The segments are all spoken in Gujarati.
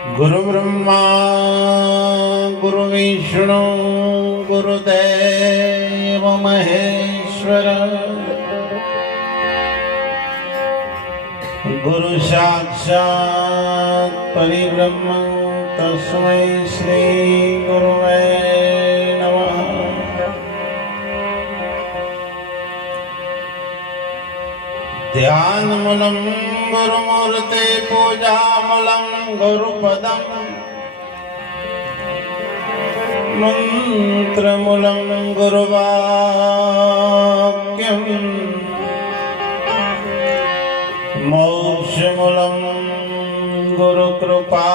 गुरु ब्रह्मा गुरु विष्णु गुरुदेव महेश्वर गुरु साक्षात् परिब्रह्म तस्मै श्री गुरुवे नमः। ध्यानमूलं गुरुमूर्ते पूजामूलं गुरुपदं मंत्रमूलं गुरुवाक्यं मोक्षमूलं गुरुकृपा।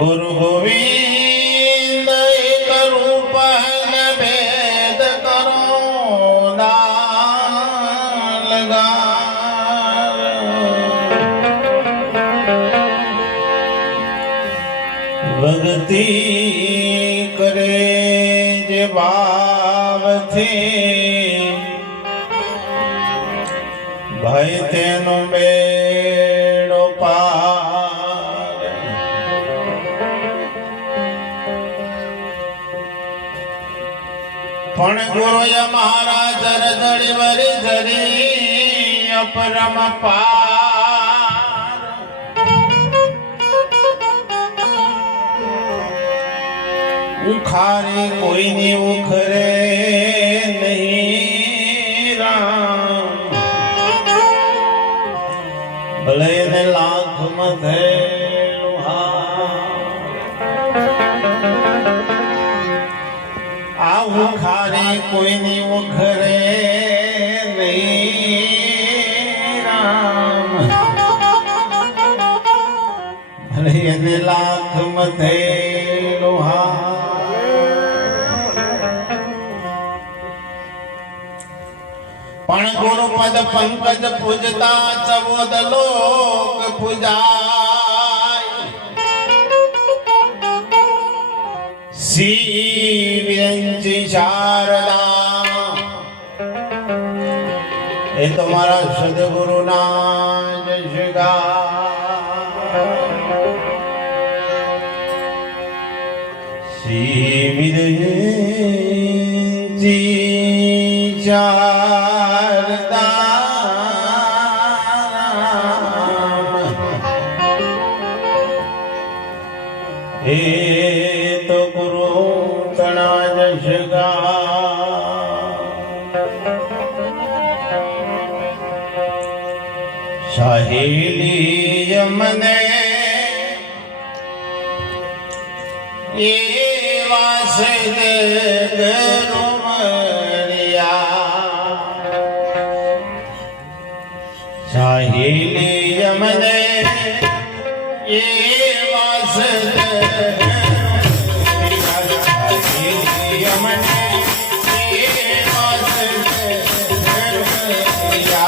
गुरु गोविंद एक रूप है भेद करो लगा। भक्ति करे जे भाव थी भय तेनो बेड़ो पार। पण गुरु महाराज जर जड़ी वरी जरी अपरम पार। उखारे कोई नहीं उखरे नहीं राम। भले ने लाख मथे उखारे कोई नहीं उखरे नहीं राम। भले ने लाख मथे लोहा। पण गुरुपद पंकज पूजता चवोद लोक पूजाय। श्री शारदा ये तुम्हारा सदगुरु ना जशगा। श्री शारदा हे तो गुरु तना जशगा। सहेली यमने ये वासुदेव रुमरिया। सहेली यमने ये वासुदेव यमने ये वासुदेव रुमरिया।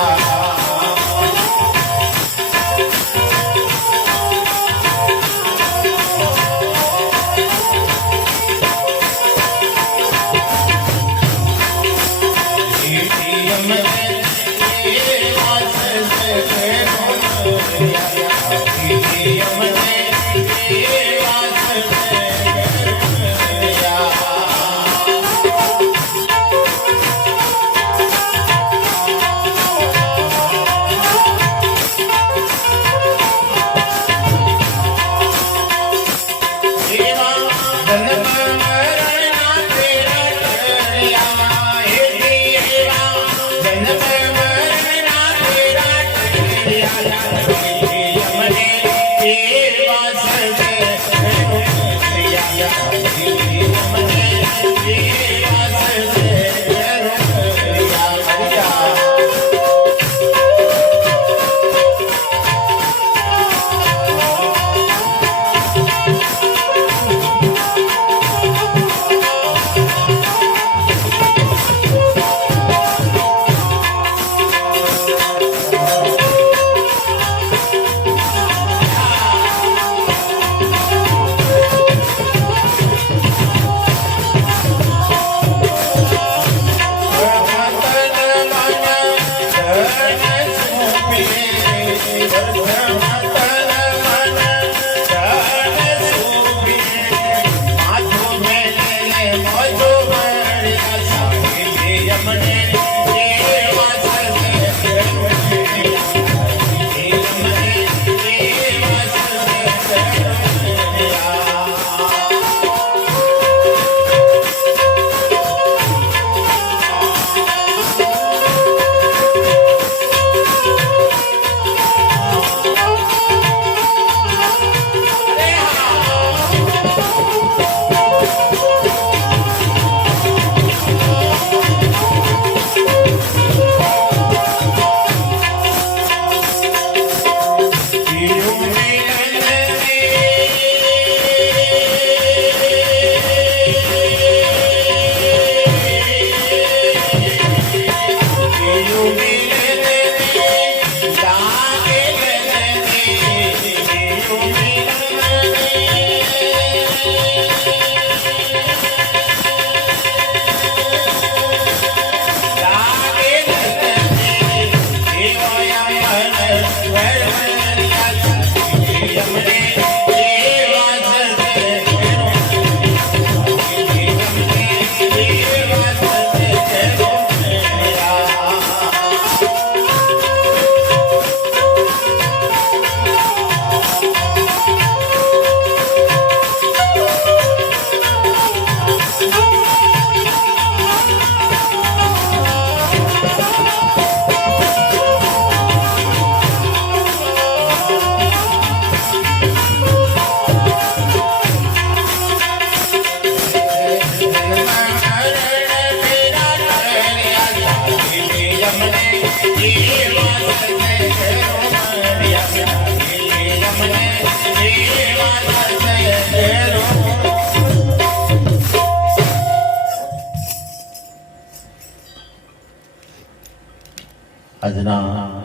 આજના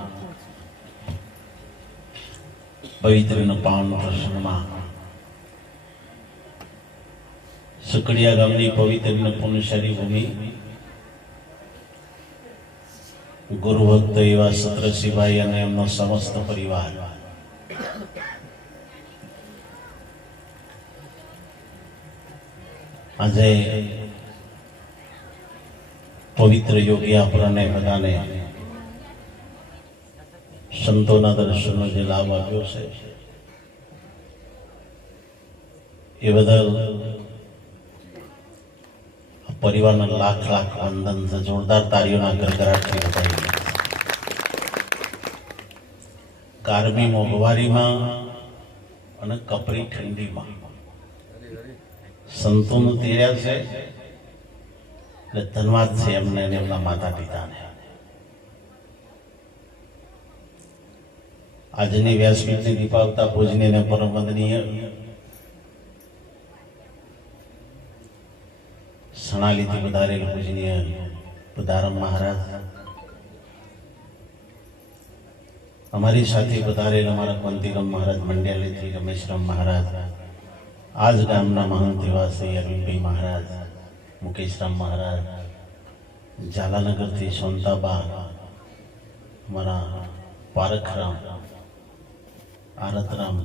પવિત્ર પાવન પ્રસંગમાં સુકડિયા ગામની પવિત્ર પુણ્યશાળી ભૂમિ ગુરુ ભક્ત એવા સત્રસિંહભાઈ અને એમનો સમસ્ત પરિવાર આજે પવિત્ર યોગી આપણને બધાને સંતોના દર્શનનો જે લાભ આપ્યો છે એ બદલ પરિવારના લાખ લાખ વંદન છે. જોરદાર તાળીઓના ગરગરાટથી બતાવી. કારમી મોંઘવારીમાં અને કપરી ઠંડીમાં સંતોનું તેર્યા છે એટલે ધન્યવાદ છે એમને અને એમના માતા પિતાને. આજની વ્યાસપીઠની દીપાવતા પૂજનીય અને પરમ વંદનીય સણાલીથી પધારેલ પૂજનીય પધારમ મહારાજ, અમારી સાથે પધારેલ અમારા કુંતીરામ મહારાજ મંડ્યાલીથી રમેશરામ મહારાજ, આજ ગામના મહંત એવા શ્રી અરવિંદભાઈ મહારાજ, મુકેશરામ મહારાજ, ઝાલાનગરથી સોનતાબા, અમારા પારખરામ, આરતરામ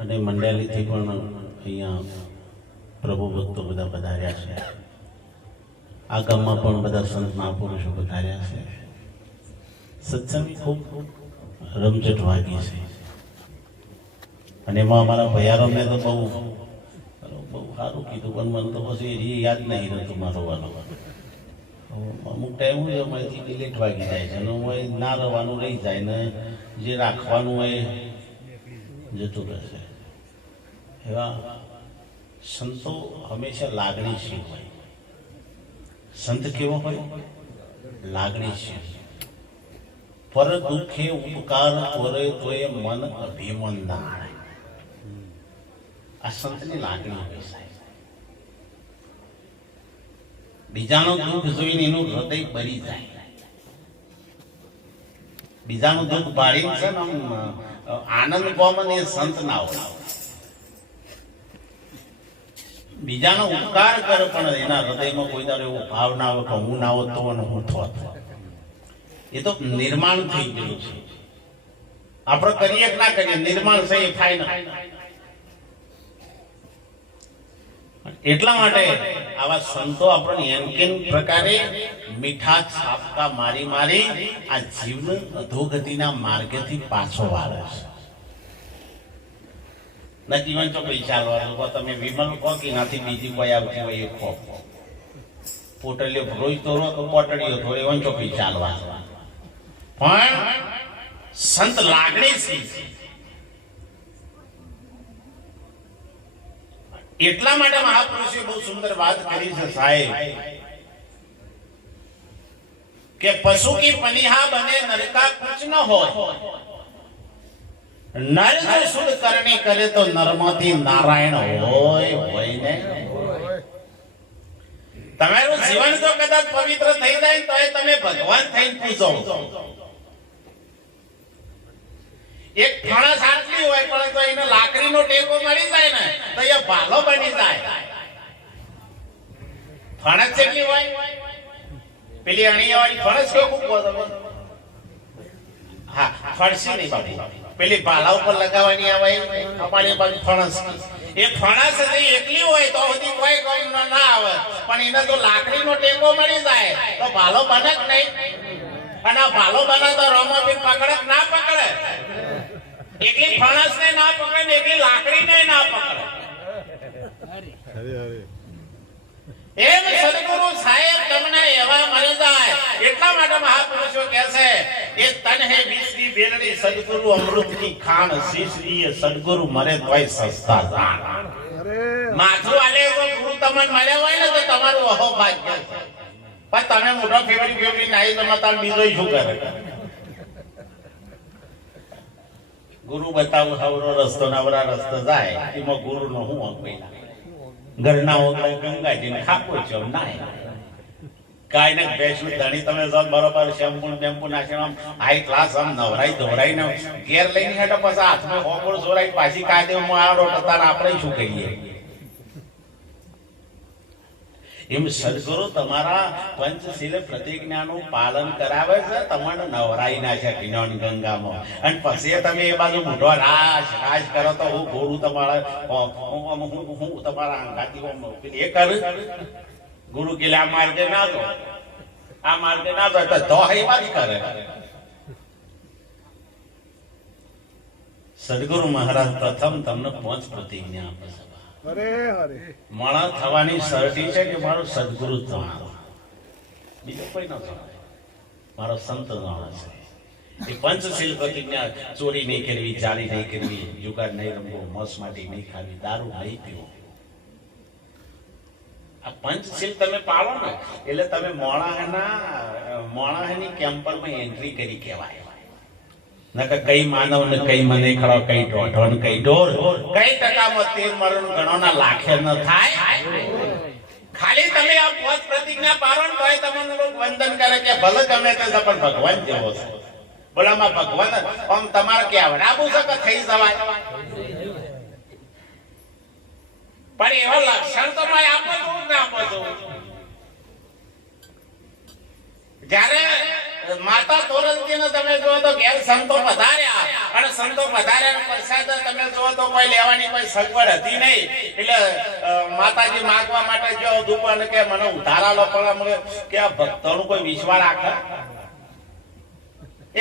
અને મંડ્યાલીથી પણ અહીંયા પ્રભુ ભક્તો બધા પધાર્યા છે. આ ગામમાં પણ બધા સંત મહાપુરુષો પધાર્યા છે. સત્સંગ ખૂબ રમઝટ વાગી છે અને એમાં અમારા ભૈયારોને તો બહુ સારું કીધું, પણ મને તો પછી એ યાદ નહીં રહેતું મારો વાનો. અમુક ટાઈમ હોય એમાંથી ડિલેટ વાગી જાય છે અને હું ના રહેવાનું રહી જાય ને જે રાખવાનું હોય જતું રહેશે. એવા સંતો હંમેશા લાગણીશીલ હોય. સંત કેવો હોય? લાગણીશીલ. પર દુઃખે ઉપકાર કરે તો એ મન અભિમન ના. આ સંતની લાગણી હોય સાહેબ. બીજાનું દુઃખ જોઈને એનું હૃદય ભરી જાય. બીજાનું દુઃખ બાળીને છે ને આનંદ પામે એ સંત ના હોય. બીજાનો ઉપકાર કરે પણ એના હૃદયમાં કોઈ દાડો એવો ભાવ ના આવે કે હું ના હોત તો અને હું થોત. એ તો નિર્માણ થઈ ગયું છે. આપણે કરીએ કે ના કરીએ, નિર્માણ છે એ થાય ના. એટલા માટે આવા સંતો આપણને એમ કેમ પ્રકારે મીઠા છાપકા મારી મારી આ જીવન અધોગતિના માર્ગેથી પાછો વાળે છે. નથી વંચો કઈ ચાલવાનું, તમે વિમલ કહો કે નાથી બીજી કોઈ આવતી હોય એ કહો. પોટલીઓ રોજ તો રો તો પોટલીઓ થોડી વંચો કઈ ચાલવા. પણ સંત લાગણી છે. એટલા માટે મહાપુરુષે બહુ સુંદર વાત કરી છે સાહેબ કે પશુ કી પનિહા બને નરકા કુછ ન હોય. નર જો શુદ્ધ કરણી કરે તો નરમાંથી નારાયણ હોય ને. તમારું જીવન જો કદાચ પવિત્ર થઈ જાય તો તમે ભગવાન થઈને પૂછો. એક ફણસ આટલી હોય પણ તો એને લાકડીનો ટેકો મળી જાય ને તો એ ભાલો બની જાય. ફણસ કેટલી હોય? પેલી અણીયા વાળી ફણસ કેવું કહો તમે? હા, ફણસી નહીં બાપુ, પેલી ભાલા ઉપર લગાવવાની આવે અમારી બાજુ ફણસ. એ ફણસ એકલી હોય તો બધી કોઈ કામ ના આવે, પણ એને તો લાકડીનો ટેકો મળી જાય તો ભાલો બને જ નહીં. અને આ ભાલો બને તો રોમાબીન પકડે ના પકડે? એકલી ફણસ ને ના પકડે ને એકલી લાકડી ને ના પકડે. એમ સદગુરુ સાહેબ તમને એવા મળી જાય. એટલા માટે મહાપુરુષો કહે છે એ તન હે વિશ્રી બેલડી સદગુરુ અમૃત ની ખાણ શીશરી સદગુરુ મરે તોય સસ્તા જાણ. માથું આલે તો ગુરુ તમને મળ્યા હોય ને તો તમારું અહો ભાગ્ય છે. પણ તમે મોટો ફેવરી નાઈ તો મતાર બીજો શું કરે? ગુરુ બતાવું હવરો રસ્તો નવરા રસ્તો જાય એમાં ગુરુ નો હું પહેલા ઘરના ઓગળે ગંગાજી ને ખાપો છો નાય. કાઈ ને બેસું ધણી તમે જો બરોબર શેમ્પુ બેમ્પુ નાખીને આમ હાઈ ક્લાસ આમ નવરાઈ ધોરાઈને ઘેર લઈને હેઠો પછી હાથમાં હોકળ જોરાઈ પાછી કાયદેમાં આડો ટતાર આપણે શું કહીએ? એમ સદગુરુ તમારા પંચશીલ પ્રતિજ્ઞાનું પાલન કરાવે છે, તમને નવરાઈ ના છે જ્ઞાન ગંગામાં, અને પછી તમે એ બાજુ મોઢો રાજ કરો તો હું ઘોડું તમારા હું તમારા અંગાથી એ કર ગુરુ કે આ માર્ગે ના દો, આ માર્ગે ના દો તો એ વાત કરે. સદગુરુ મહારાજ પ્રથમ તમને 5 પ્રતિજ્ઞા આપે છે. માણા થવાની શરતી છે કે મારો સદગુરુ થવાનો, બીજો કોઈ ન થવાય, મારો સંત થવાનો છે. એ પંચશીલ પ્રતિજ્ઞા: ચોરી નહીં કરવી, ચારી નહીં કરવી, જુગાર નહીં રમવો, મોસ માટી નહીં ખાવી, દારૂ નહીં પીવો. આ પંચશીલ તમે પાળો ને એટલે તમે મોણાની કેમ્પરમાં એન્ટ્રી કરી કહેવાય. નકર કઈ માનવ ને કઈ મને ખડો, કઈ ઢોઢો ને કઈ ઢોર, કઈ ટકામાં 13 મરણ ગણોના લાખે ન થાય. ખાલી તમે આ 5 પ્રતિજ્ઞા પાળો ને તોય તમને લોકો વંદન કરે કે ભલે ગમે તે પણ ભગવાન જેવો છે. બોલામાં ભગવાન આમ તમારે કેવડાવું છે કે થઈ જવાય, પણ એવા લક્ષણ તો મેં આપો છો ના આપો છો. જ્યારે માતા તોરણજીને તમે જુઓ તો ઘેર સંતો પધાર્યા, અને સંતો પધાર્યા પ્રસાદ તમે જુઓ તો કોઈ લેવાની કોઈ સગવડ હતી નહીં. એટલે માતાજી માંગવા માટે જો દુકાન કે મને ઉધારા લો, પણ કે આ ભક્તોનું કોઈ વિશ્વાસ રાખે?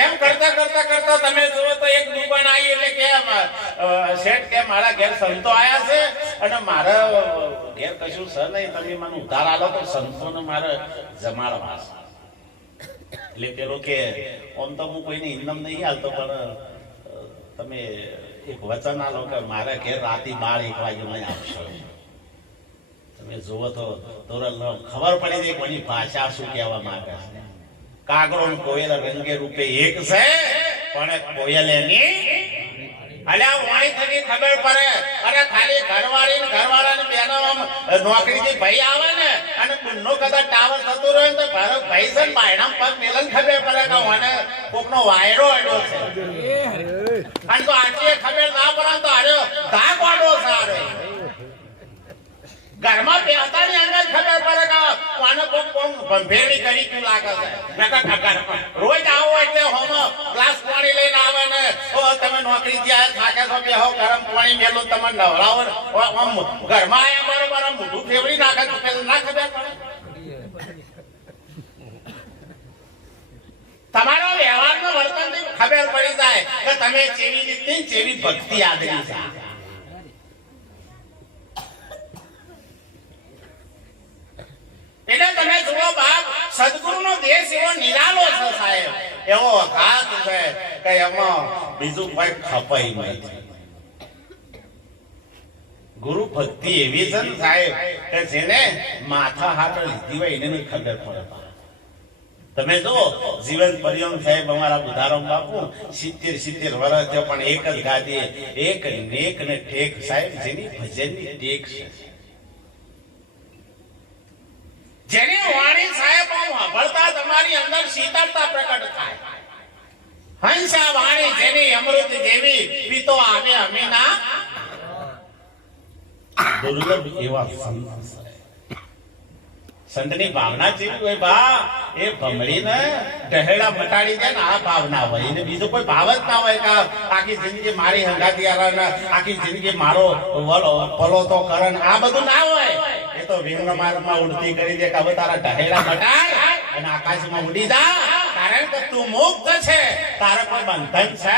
એમ કરતા કરતા કરતા તમે જુઓ તો એક દુકાન આવી એટલે કે શેઠ કે મારા ઘેર સંતો આયા છે અને મારા ઘેર કશું છે નહીં, તમે મને ઉધાર આલો તો સંતોને મારે જમાડવા છે. એટલે પેલો કે આમ તો હું કોઈને ઇનામ નહીં આલતો, પણ તમે એક વચન આલો કે મારા ઘેર રાતી 12-1 વાગે મને આપશો. તમે જુઓ તો ખબર પડી જાય કોની ભાષા શું કહેવા માંગે છે. કાગડો ને કોયલ રંગે રૂપે એક છે, પણ કોયલ એની અલ્યા વાણી થકી ખબર પડે. અને ખાલી ઘરવાળી ને ઘરવાળાને બેનો નોકરીથી ભાઈ આવે ને અને ગુન્નો કદાચ ટાવર થતું રહે તો ભાઈ છે ને બાયણામ પગ મેલન ખબર પડે કે મને કોકનો વાયરો અડ્યો છે. અને તો આટલી ખબર ના પડે તો આર્યો ધાક વાડો છે. ઘરમાં બેહતાની અંદર ખબર પડે કે કોને કોણ ભંભેડી કરી ક્યું લાગે છે. રોજ આવો એટલે હોમો ગ્લાસ પાણી લઈને આવે ને તમે નોકરી જ્યાં થાકે છો બેહો ગરમ પાણી મેલું તમે નવરાવો ઘરમાં આયા બરોબર મોઢું ફેવડી નાખે તો પેલા ના ખબર પડે. તમારો વ્યવહારનો વર્તનથી ખબર પડી જાય કે તમે કેવી રીતે કેવી ભક્તિ આદરી છે. એટલે તમે જુઓ બાપ, સદગુરુનો દેશ એવો નિરાલો છે સાહેબ, એવો ઘાત છે કે એમાં બીજું કોઈ ખપાઈ નથી. ગુરુ ભક્તિ એવી છે ને સાહેબ કે જેને માથા હાથ લીધી હોય એને ખબર પડે. તમે જો જીવન પર્યંત સાહેબ અમારા બુધારામ બાપુ 70 વર્ષ થયો પણ એક જ ગાદી, એક નેક ને ટેક સાહેબ, જેની ભજનની ટેક છે, જેની વાણી સાહેબ સાંભળતા તમારી અંદર શીતળતા પ્રકટ થાય. હંસા વાણી જેની અમૃત જેવી પીતો આવે અમીના દુર્લભ એવા સંતની ભાવના જેવી હોય બા, એ ભમડીને ટહેડા મટાડી દે ને આ ભાવના હોય. એને બીજો કોઈ ભાવ જ ના હોય કે આખી જિંદગી મારી હંગાતી આવે, આખી જિંદગી મારો પલો તો કરે, આ બધું ના હોય. એ તો વિંગ મારમાં ઉડતી કરી દે કે હવે તારા ટહેડા મટાય અને આકાશમાં ઉડી જા, કારણ કે તું મુક્ત છે, તારે કોઈ બંધન છે.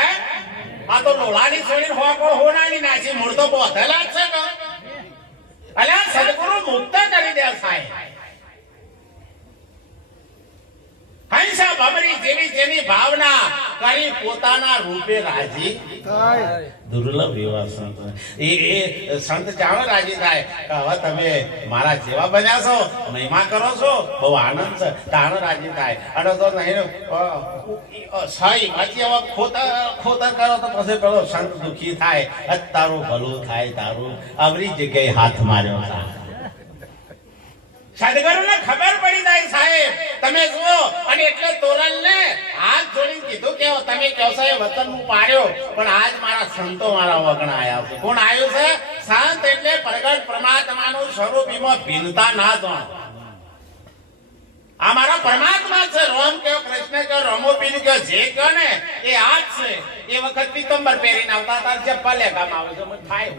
આ તો લોલાની છોડીને હોકો હોનાની નાસી મૂળ તો બોધેલા જ છે કે અલ્યા સદગુરુ મુક્ત કરી દે સાહેબ. હંસા ભમરી જેવી જેની ભાવના કરી પોતાના રૂપે રાજી થાય. દુર્લભ એવા સંત, એ સંત જાણો રાજી થાય કે હવે તમે મારા જેવા બન્યા છો, મહિમા કરો છો, બહુ આનંદ છે, તારો રાજી થાય. અને તો નહીં સહી બાકી હવે ખોતર કરો તો પછી પેલો સંત દુખી થાય, તારું ભલું થાય, તારું આવરી જગ્યાએ હાથ માર્યો. સદગુરુને ખબર પડી જાય સાહેબ તમે જુઓ અને એટલે તોરણને હાથ જોડીને કીધું કે તમે કહો છો એ વતન હું પાડ્યો પણ આજ મારા સંતો મારા વગણા આયા છે. કોણ આવ્યું છે? સંત એટલે પ્રગટ પરમાત્માનું સ્વરૂપ, એમાં ભિન્નતા ના જાણ. આ મારા પરમાત્મા છે. રોમ કયો, કૃષ્ણ કયો, રમોપીન કયો, જે કયો ને એ આ જ છે. એ વખત પીતંબર પહેરીને આવતા હતા, જે પલેગામ આવે છે મને થાય.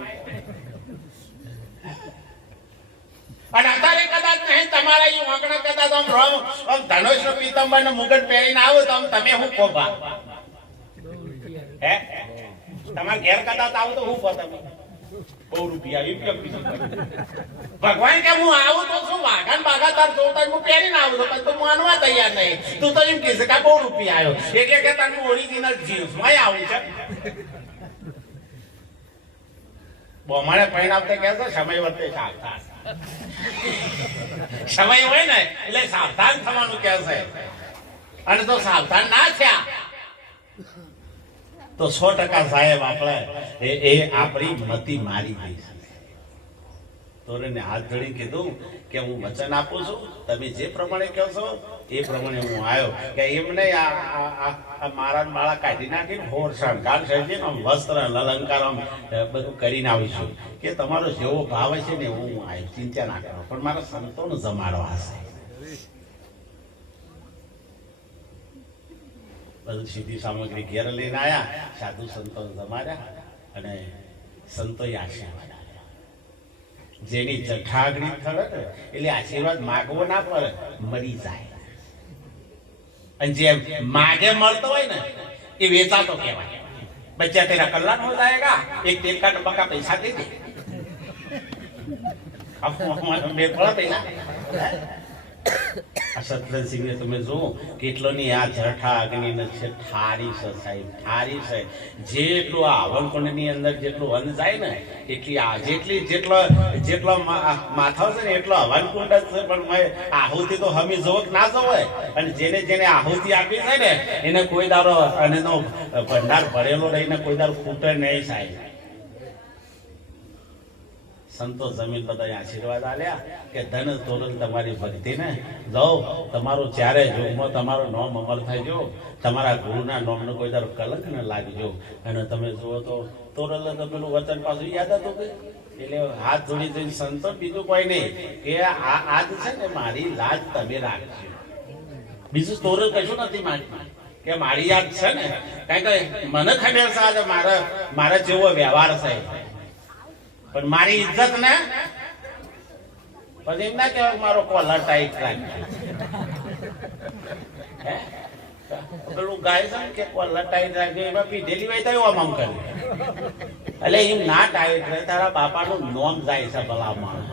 અને અત્યારે કદાચ નહીં તમારા એ વાંકણા કદાચ આમ રોમ આમ ધનુષ નો પીતંબર ને મુગટ પહેરીને આવો તો તમે હું કોબા હે તમારા ઘેર કદાચ આવું તો હું કહો તમે બહુ રૂપિયા ભગવાન કે હું આવું તો શું વાઘાન બાઘા તાર જોતા હું પહેરીને આવું તો પણ તું માનવા તૈયાર નહીં. તું તો એમ કહેશે કે બહુ રૂપિયા આવ્યો એટલે કે તારું ઓરિજિનલ જીન્સ માં આવું છે. બોમાણે પરિણામતે કહે છે સમય વર્તે સાવધાન. સમય હોય ને એટલે સાવધાન થવાનું કહે છે. અને તો સાવધાન ના થયા તો 100% સાહેબ આપણે એ આપણી મતિ મારી ગઈ છે. તોરણને હાથ જોડી કીધું કે હું વચન આપું છું, તમે જે પ્રમાણે કહો છો એ પ્રમાણે હું આવ્યો. કે એમને મારા માળા કાઢી નાખીને હોર શણગાર સર્જી વસ્ત્ર અલંકાર બધું કરીને આવીશું. કે તમારો જેવો ભાવ છે ને હું આવ્યો, ચિંતા ના કરો, પણ મારા સંતોનો જમાડવા હશે. બધું સીધી સામગ્રી ઘેર લઈને આવ્યા, સાધુ સંતો જમાડ્યા અને સંતોએ આશીર્વાદ આપ્યા. જેની જઠાગડી થડે એટલે આશીર્વાદ માગવો ના પડે, મરી જાય. અને જે માગે મળતો હોય ને એ વેચાતો કહેવાય. બચ્ચા તેરા કલ્યાણ હો જાયેગા, એક તેલ કા ડબ્બા કા પૈસા દે દે. સતરંગસિંહ તમે જુઓ કેટલોની આ જઠા અગ્નિ છે, ઠારી છે સાહેબ, ઠારી છે. જેટલું આ હવનકુંડની અંદર જેટલું વન જાય ને એટલી આ જેટલો માથા છે ને એટલો હવનકુંડ જ છે. પણ આહુતિ તો હમી જોવો કે ના જોવે. અને જેને આહુતિ આપી છે ને એને કોઈ દારો અને એનો ભંડાર ભરેલો રહીને કોઈ દારો ખૂટે નહીં સાહેબ. સંતો જમીન બધા આશીર્વાદ આલ્યા કે ધન તોરણ તમારી ભક્તિ ને જાઓ, તમારું ચારે યુગમાં તમારું નામ અમર થઈ જો, તમારા ગુરુના નામનો કોઈ તારો કલંક ન લાગજો. અને તમે જુઓ તો તોરણ તો પેલું વચન પાછું યાદ હતું કે એટલે હાથ જોડી જોઈને સંતો બીજું કોઈ નહીં કે આજ છે ને મારી લાજ તમે રાખજો. બીજું તોરણ કશું નથી મારી કે મારી યાદ છે ને, કારણ કે મને ખબર છે આજે મારા જેવો વ્યવહાર છે. પણ મારી ઇજ્જત ને પછી એમ ના કહેવાય મારો કોલર ટાઈટ રાખજો. પેલું ગાય છે કે કોલર ટાઈટ રાખજો, એમાં પીધેલી હોય તો એવા આમ કરે. એટલે એમ ના ટાઈટ રહે, તારા બાપાનું નોમ જાય છે ભલામાં.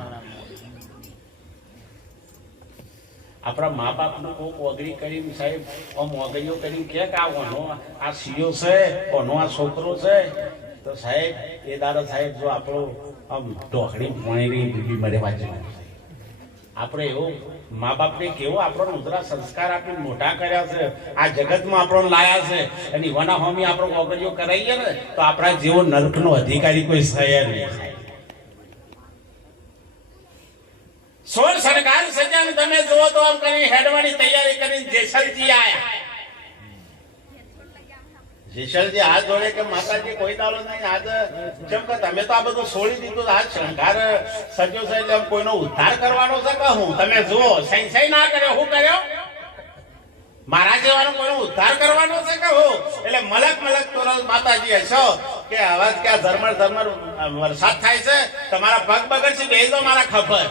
આપણા મા બાપનું કોક ઓગળી કરીને સાહેબ આમ ઓગળીઓ કરીને કે આનો આ સીઓ છે, કોનો આ છોકરો છે, તો સાહેબ એ દાદા સાહેબ જો આપણો આમ ઢોકળી પાણીની બીબી મરે વાંચવા આપણે એવું મા બાપને કેવો આપણો ઉતરા સંસ્કાર આપીને મોટા કર્યા છે, આ જગતમાં આપણો લાયા છે. અને વના હોમી આપણો ઓગળીઓ કરાવીએ ને તો આપણા જેવો નર્કનો અધિકારી કોઈ છે નહીં. સોળ સરકાર સજાને તમે જુઓ તો આમ કરી હેડવાની તૈયારી કરીને જેસલજી આયા. જેસલજી હાથ જોડે કે માતાજી કોઈ દાડો નહીં, આજ જેમ કે તમે તો આ બધું છોડી દીધું, આજ શણગાર સજ્યો છે એટલે કોઈનો ઉદ્ધાર કરવાનો છે કે હું? તમે જુઓ સહી ના કર્યો, શું કર્યો? મારા જેવાનો કોઈનો ઉદ્ધાર કરવાનો છે કે હું? એટલે મલક તોરલ માતાજી હશો કે અવાજ કે ઝરમર વરસાદ થાય છે, તમારા પગ બગડશે, બેસી દો મારા ખબર.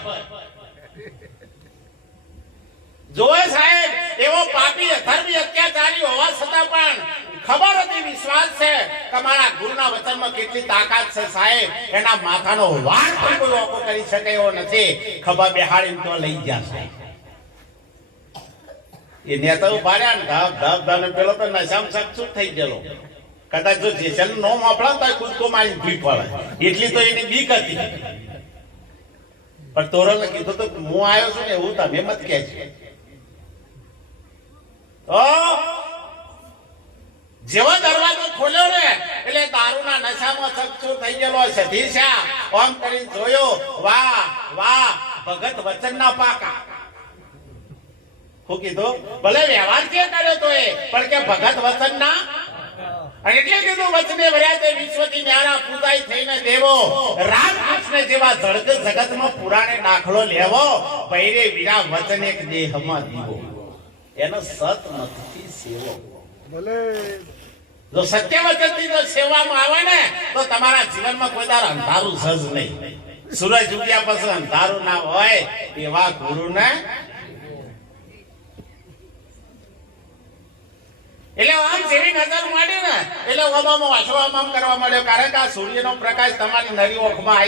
જોવે સાહેબ એવો પાપી અધર્મી અત્યાચારી હોવા છતાં પણ ખબર હતી, વિશ્વાસ છે કે મારા ગુરુના વચનમાં કેટલી તાકાત છે સાહેબ. એના માથાનો વાળ પણ કોઈ ઓકો કરી શકે એવો નથી. ખભા બેહાડીને તો લઈ ગયા સાહેબ. એ નેતા ઉભા ધબ પેલો તો નશામાં સક્ષુપ થઈ ગયેલો. કદાચ જો જેસલ નો મોકલા તો કૂદકો મારી ભૂઈ પડે, એટલી તો એની બીક હતી. પણ તોરલ કીધું તો હું આવ્યો છું ને એવું તમે મત કહેજો. જેવો દરવાજો ખોલ્યો ને એટલે દારૂના નશામાં ચકચૂર થઈ ગયેલો સધી શા ઓમ કરીને જોયો, વાહ વાહ ભગત વચનના પાકા. શું કીધું? ભલે વ્યવહાર કે કર્યો તો એ, પણ કે ભગત વચન ના. અને એટલે કીધું વચને વર્યા તે વિશ્વથી ન્યારા પૂજાઈ થઈને દેવો. રામકૃષ્ણ જેવા જળગ જગતમાં પુરાણે દાખલો લેવો. પૈરે વીરા વચન એક દેહમાં દીવો. એનો સત મતથી સેવો. જો સત્ય વચનથી જો સેવામાં આવે ને તો તમારા જીવનમાં કોઈ દાર અંધારું સજ નહીં. સૂરજ ઉગ્યા પછી અંધારું ના હોય એવા ગુરુને. એટલે આમ જેવી નજર માંડી ને એટલે ઓબામાં વાંચવામાં કરવા માંડ્યો. કારણ કે આ સૂર્યનો પ્રકાશ તમારી નરી ઓખમાં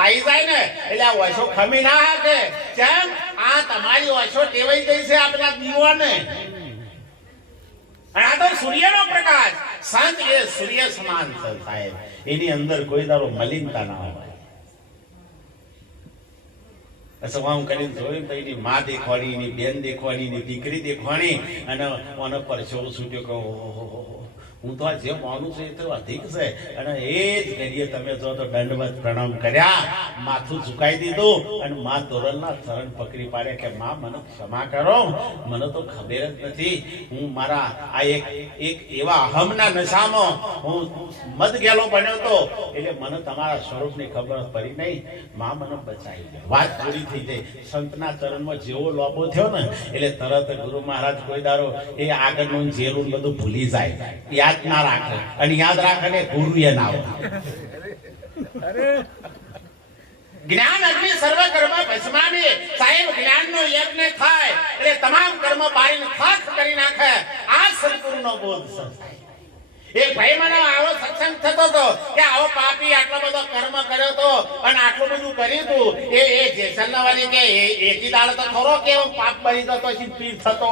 આવી જાય ને એટલે આ વાંચો ખમી ના હાકે. કેમ? આ તમારી વાંચો ટેવાઈ ગઈ છે આપણા દીવાને. અને આ તો સૂર્યનો પ્રકાશ. સંત એ સૂર્ય સમાન છે સાહેબ. એની અંદર કોઈ દારો મલિનતા ના હોય. સવામ કરીને જોયું તો એની માં દેખવાની, એની બેન દેખવાની, એની દીકરી દેખવાની, અને મને પરસેવો છૂટ્યો કે હું તો આ જે માનું છું એ તો અધિક છે. અને એ જ કરીએ તમે જો તો દંડવત પ્રણામ કર્યા, માથું ઝુકાઈ દીધું, અને માં તોરલના ચરણ પકડી પાડ્યા કે માં મને ક્ષમા કરો, મને તો ખબર જ નથી. હું મારા આ એક એવા અહમના નશામાં હું મત ગયેલો બન્યો તો, એટલે મને તમારા સ્વરૂપની ખબર પડી નહીં. માં મને બચાવી દે. વાત પૂરી થઈ જાય. સંતના ચરણમાં જેવો લોબો થયો ને એટલે તરત ગુરુ મહારાજ કોઈ દારો એ આગળનું જેલું બધું ભૂલી જાય, યાદ ના રાખે. અને યાદ રાખે ને ગુરુ એ ના હોય. જ્ઞાન અગ્નિ સર્વ કર્મ ભસ્મામી. સાહેબ જ્ઞાનનો યજ્ઞ થાય એટલે તમામ કર્મ બાળીને ખાખ કરી નાખે. આ સદગુરુનો બોધ છે. એક ભાઈ મને આવો સત્સંગ થતો હતો કે આવો પાપી આટલો બધો કર્મ કર્યો તો અને આટલું બધું કર્યું તું. એ જેસલના વાળી કે એકી દાડો તો થોડો કે પાપ બળી જતો પીર થતો.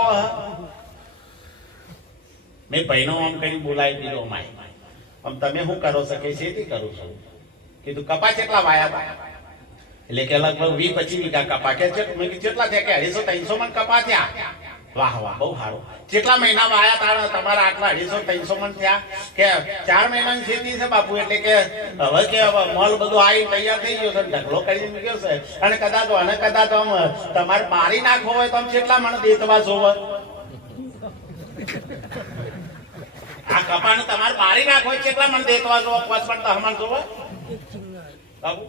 મેં ભાઈનો આમ કરી બોલાવી દીધો. માય આમ તમે શું કરો છો? કે શેતી કરું છું. કીધું કપા કેટલા વાયા? એટલે કે લગભગ 20-25 વીઘા કપા. કે કેટલા થયા? કે 250-300 મણ કપા થયા. વાહ વાહ, બહુ સારું. કેટલા મહિના વાયા તારા તમારા? આટલા 250-300 મણ થયા. કે 4 મહિનાની ખેતી છે બાપુ. એટલે કે હવે કે મોલ બધું આવી તૈયાર થઈ ગયો છે, ઢગલો કરી મૂક્યો છે. અને કદાચ આમ તમારે મારી નાખવો હોય તો આમ કેટલા મણ દેતવા જોવે? આ કપાને તમારે મારી નાખવો હોય કેટલા મણ દેતવા જોવે? 5 મણ તો હમણ જોવે બાપુ.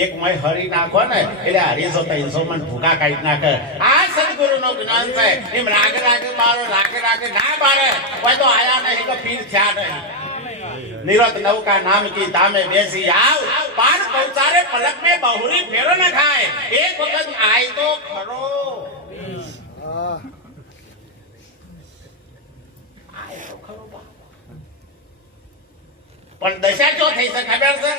એક મય હરી નાખો ને એટલે 250-300 મણ ભૂકા કાઢી નાખે. આ સદગુરુનો જ્ઞાન છે. એમ રાગે મારો રાગે ના મારે કોઈ તો આયા નહીં કે પીર થયા નહીં. નિરત નૌકા નામ કી તામે બેસી આવ, પાન પૌચારે પલક મે બહુરી ફેરો ન ખાય. એક વખત આય તો ખરો. આય તો ખરો. પણ દશા જો થઈ છે ખબર છે?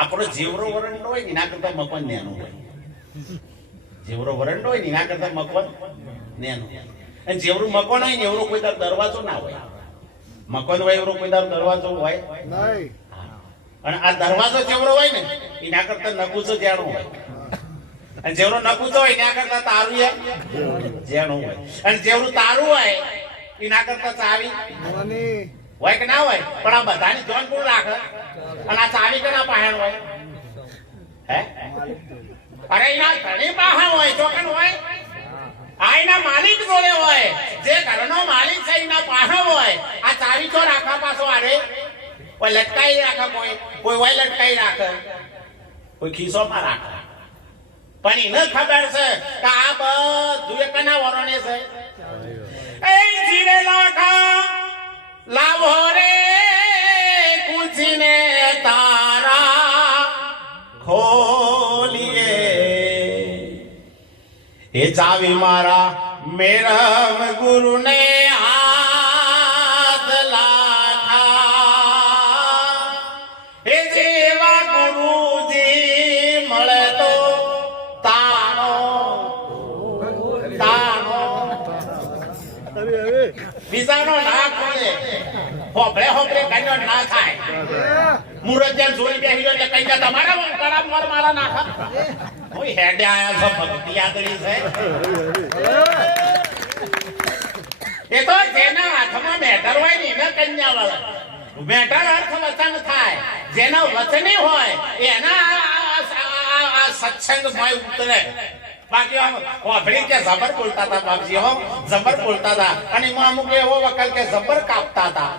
આપણો જેવરો વરંડો હોય ને એના કરતા મકવાન નેનું હોય. જેવરો વરંડો હોય ને એના કરતા મકવાન નેનું. અને જેવરું મકવાન હોય ને એવરો કોઈ દરવાજો ના હોય. મકવાન હોય એવરો કોઈ દરવાજો હોય નહીં. અને આ દરવાજો જેવરો હોય ને એના કરતા નકુચો જેણો હોય. અને જેવરો નકુચો હોય એના કરતા તારું જેણો હોય. અને જેવરું તારું હોય એના કરતા ચાવી હોય કે ના હોય. પણ આ બધાની જોન કોણ રાખે? અને આ ચાવી કેના પાહણ હોય? હે? અરે એના ધણી પાહણ હોય, ચોકન હોય. આ એના માલિક જોડે હોય. જે ઘરનો માલિક છે એના પાહણ હોય. આ ચાવી તો રાખવા પાછો આરે કોઈ લટકાઈ રાખે, કોઈ હોય લટકાઈ રાખે, કોઈ ખિસ્સોમાં રાખે. પણ એને ખબર છે કે આ બધું એકના વરણે છે. એ જીરે લાખા લાવો રે પૂછીને તારા ખોલીએ. એ ચાવી મારા મેરમ ગુરુને હાથ લાખા. એ જેવા ગુરુજી મળે તો તાનો બીજાનો ના ખોલે. હોબળે કઈનો ના થાય. મુરત જેમ જોઈ બેહી એટલે કઈ તમારા કરામ મારા નાખા. કોઈ હેડે આયા છો ભક્તિ આદરી છે. એ તો જેના હાથમાં મેટર હોય ને એને કન્યા વાળા. મેટર અર્થ વચન થાય. જેના વચની હોય એના આ સત્સંગમાં ઉતરે. બાકી આમ વાપરી કે જબર બોલતા હતા બાપજી હો, જબર બોલતા હતા. અને એમાં અમુક એવો વકલ કે જબર કાપતા હતા.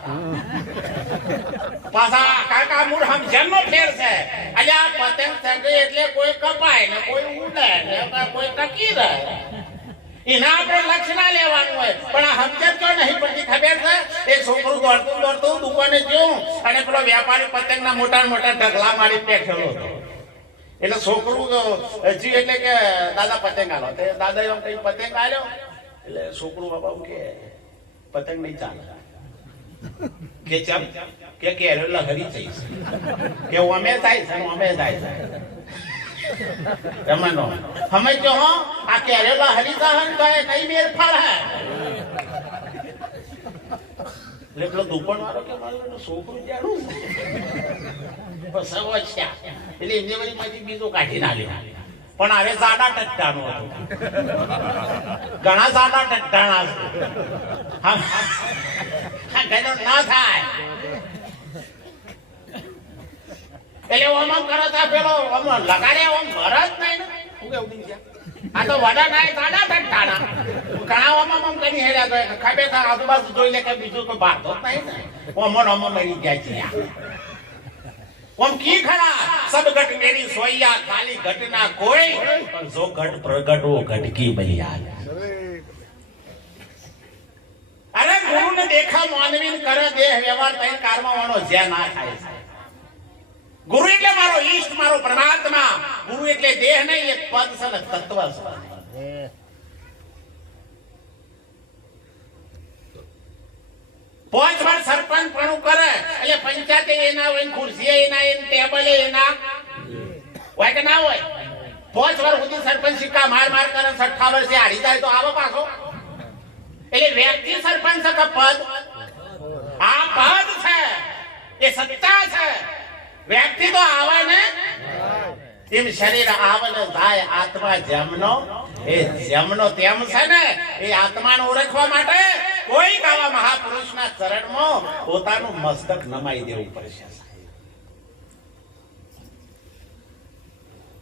પાછા કાકા મૂળ સમજણનો ફેર છે. અલ્યા પતંગ ચગે એટલે કોઈ કપાય ને કોઈ ઉડે ને કોઈ ટકી રહે. એના આપણે લક્ષ્ય ના લેવાનું હોય. પણ આ સમજણ તો નહીં પડતી. ખબર છે એક છોકરું દોડતું દોડતું દુકાને ગયું અને પેલો વેપારી પતંગના મોટા મોટા ઢગલા મારી બેઠેલો હતો. એટલે છોકરું જી એટલે કે દાદા પતંગ આલો. તે દાદા એમ કઈ પતંગ આલ્યો એટલે છોકરું બાબા કે પતંગ નહીં ચાલે. કે ચમ કે કેરે લહરી જઈશ કે અમે થાય છે અમે થાય છે રમનો સમજો હો. આ કેરે લહરી જહન તો એ નહીં મેર ફળ હે. એટલે પેલો દુકાન વાળો કે મારું છોકરું જાણું છે એટલે એમને વળી પછી બીજો કાઢી નાખ્યો. પણ હવે સાડા ટટ્ટાનું હતું. ઘણા સાડા ટટ્ટાના છે. ના થાય એટલે ઓમ કરો તા પેલો ઓમ લગાડે ઓમ ભરત નહીં ને શું કેવું છે. આ તો વડા ના સાડા ટટ્ટાના ઘણા ઓમ ઓમ કરી હેડ્યા તો ખબર થાય આજુબાજુ જોઈ લે કે બીજું કોઈ ભાગતો જ નહીં ને. ઓમ ઓમ મરી જાય છે. ઓમ કી ખરા સબ ઘટ મેરી સોયા ખાલી ઘટના કોઈ પણ જો ઘટ પ્રગટ વો ઘટકી બલિયા. અરે ગુરુ ને દેખા માનવી કરે દેહ વ્યવહાર તઈ કારમાં વાળો જે ના થાય. ગુરુ એટલે મારો ઈષ્ટ મારો પરમાત્મા. ગુરુ એટલે દેહ નહીં એક પદ છે ને તત્વ છે. પાંચ વાર સરપંચ પણ કરે એટલે પંચાયતે એના હોય, ખુરશી એના, ટેબલ એના હોય કે ના હોય. 5 વાર સુધી સરપંચ સિક્કા માર માર કરે, 6 વર્ષે હારી જાય તો આવો પાછો. એટલે વ્યક્તિ સરપંચ કે પદ, આ પદ છે એ સત્તા છે. વ્યક્તિ તો આવે ને તેમ શરીર આવે ને જાય. આત્મા જેમનો એ જેમનો તેમ છે ને એ આત્માને ઓળખવા માટે કોઈ આવા મહાપુરુષના ચરણમાં પોતાનું મસ્તક નમાઈ દેવું પડશે.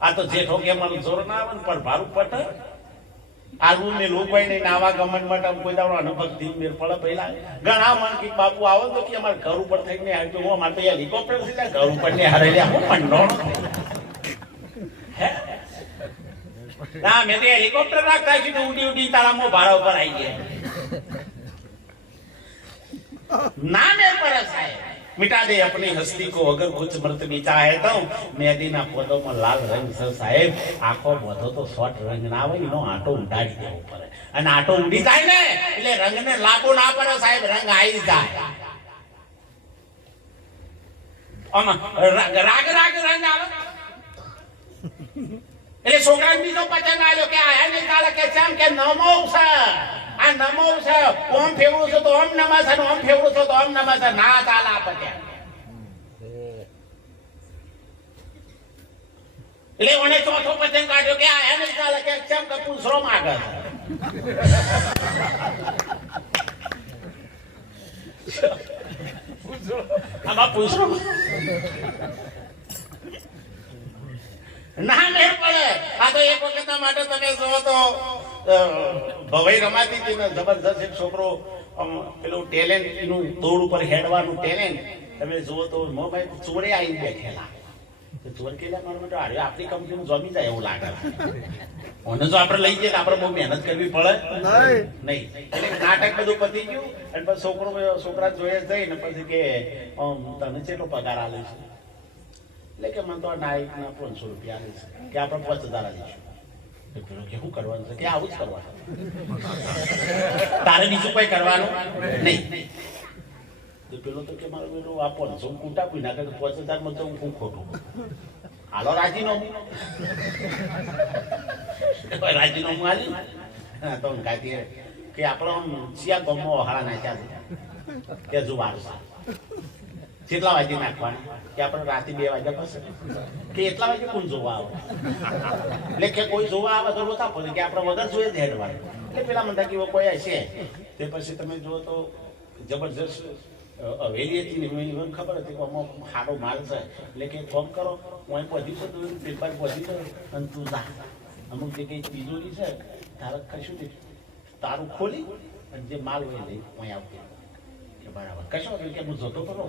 આ તો જેઠો કે મારું જોર ના આવે ને પણ ભારું પટ આલવું ને લોકો નહીં આવા ગમન માટે કોઈ દાડો અનુભક્તિ મેર પડે. પહેલા ઘણા મન કે બાપુ આવો તો કે અમારે ઘર ઉપર થઈને હારજો. હું અમારે તો હેલિકોપ્ટર છે ઘર ઉપર ને હારેલા હું મંડોળ ના મેં તો હેલિકોપ્ટર રાખતા છે તો ઉડી ઉડી તારામાં ભાડા ઉપર આવી ગયા. ना मेरे पर साहेब मिटा दे अपनी हस्ती को अगर कुछ मर्त बीचा है तो मेहंदी ना पौधों में लाल रंग से साहेब आंखों बोधो तो शॉर्ट रंग ना हो इनो आटो उडाड़ी दे ऊपर અને આટો ઉડી જાય ને એટલે રંગને લાગુ ના પડે સાહેબ, રંગ આવી જાય. આમાં રાગ રાગ રંગ આવે એટલે છોકરાને બીજો પતંગ આવ્યો કે આયા નહીં ચાલે કે ચમ કે નમો છે. આ નમો છે ઓમ ફેવડું છે તો ઓમ નમઃ છે, ઓમ ફેવડું છે તો ઓમ નમઃ છે. ના ચાલે આ પતંગ. એટલે ઓને ચોથો પતંગ કાઢ્યો કે આયા નહીં ચાલે કે ચમ કે પૂછરો માગે છે. આમાં પૂછરો ના મેળ પડે. આ તો એક વખત માટે તમે જોવો તો ભવાઈ રમાતી હતી ને જબરદસ્ત એક છોકરો પેલું ટેલેન્ટ નું દોડ ઉપર હેડવાનું ટેલેન્ટ તમે જુઓ તો મોબાઈલ ચોરે આવી બેઠેલા. ચોર કેલા મારો હાર્યો આપણી કંપનીનું જમી જાય એવું લાગે. ઓને જો આપણે લઈ જઈએ આપણે બહુ મહેનત કરવી પડે નહીં. એટલે નાટક બધું પતી ગયું અને પછી છોકરા જોડે જઈને પછી કે તને કેટલો પગાર આલે છે? એટલે કે મને તો નાઈક ના 500 રૂપિયા આલે છે કે આપણે 5000 આલીશું. પેલો કે શું કરવાનું છે? કે આવું જ કરવાનું, તારે બીજું કઈ કરવાનું નહીં. પેલો તો કે મારું પેલું આ 500 કૂટા પી નાખે તો 5000 માં તો હું ખોટું. હાલો રાજીનામું રાજીનામું આલી તો કાઢી કે આપણો સિયા ગમો હાડા નાખ્યા છે કે જુવાર કેટલા વાગે નાખવાના કે આપણે રાતે 2 વાગ્યા પછી કે એટલા વાગે કોણ જોવા આવે? એટલે કે કોઈ જોવા આવે તો રોતા પડે કે આપણે વગર જોઈએ જ હેડવાનું. એટલે પેલા મને કે કોઈ હશે તે પછી તમે જુઓ તો જબરજસ્ત હવેલી હતી ને મને ખબર હતી કે અમુક સારો માલ છે એટલે કે ફોન કરો હું પહોંચી છું તું પેપર પહોંચી છું અને તું જા અમુક જગ્યાએ તિજોરી છે તારે કશું નહીં તારું ખોલી અને જે માલ હોય લઈ અહીં આવતી કે બરાબર કશો વાગ્યું કે હું જોતો કરો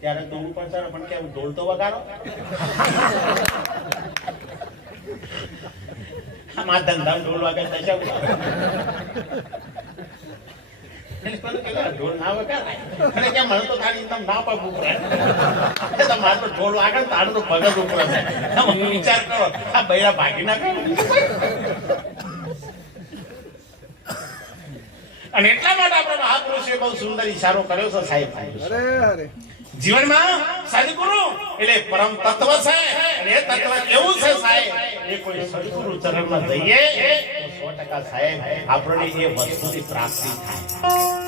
ત્યારે તો હું પણ સર પણ કે ઢોલ તો વગાડો આમાં ધંધા ઢોલ વગાડ દશા ઢોલ ના વગાડાય અને કે મને તો તારી એકદમ ના પગ ઉપરે મારે તો ઢોલ વાગે તારું તો પગ જ ઉપરે વિચાર કરો આ બૈરા ભાગી ના કરો અને એટલા માટે આપણે મહાપુરુષે બહુ સુંદર ઈશારો કર્યો છે સાહેબ જીવનમાં સદગુરુ એટલે પરમ તત્વ છે અને એ તત્વ કેવું છે સાહેબ એ કોઈ સદગુરુ ચરણમાં જઈએ તો 100% સાહેબ આપણને એ વસ્તુની પ્રાપ્તિ થાય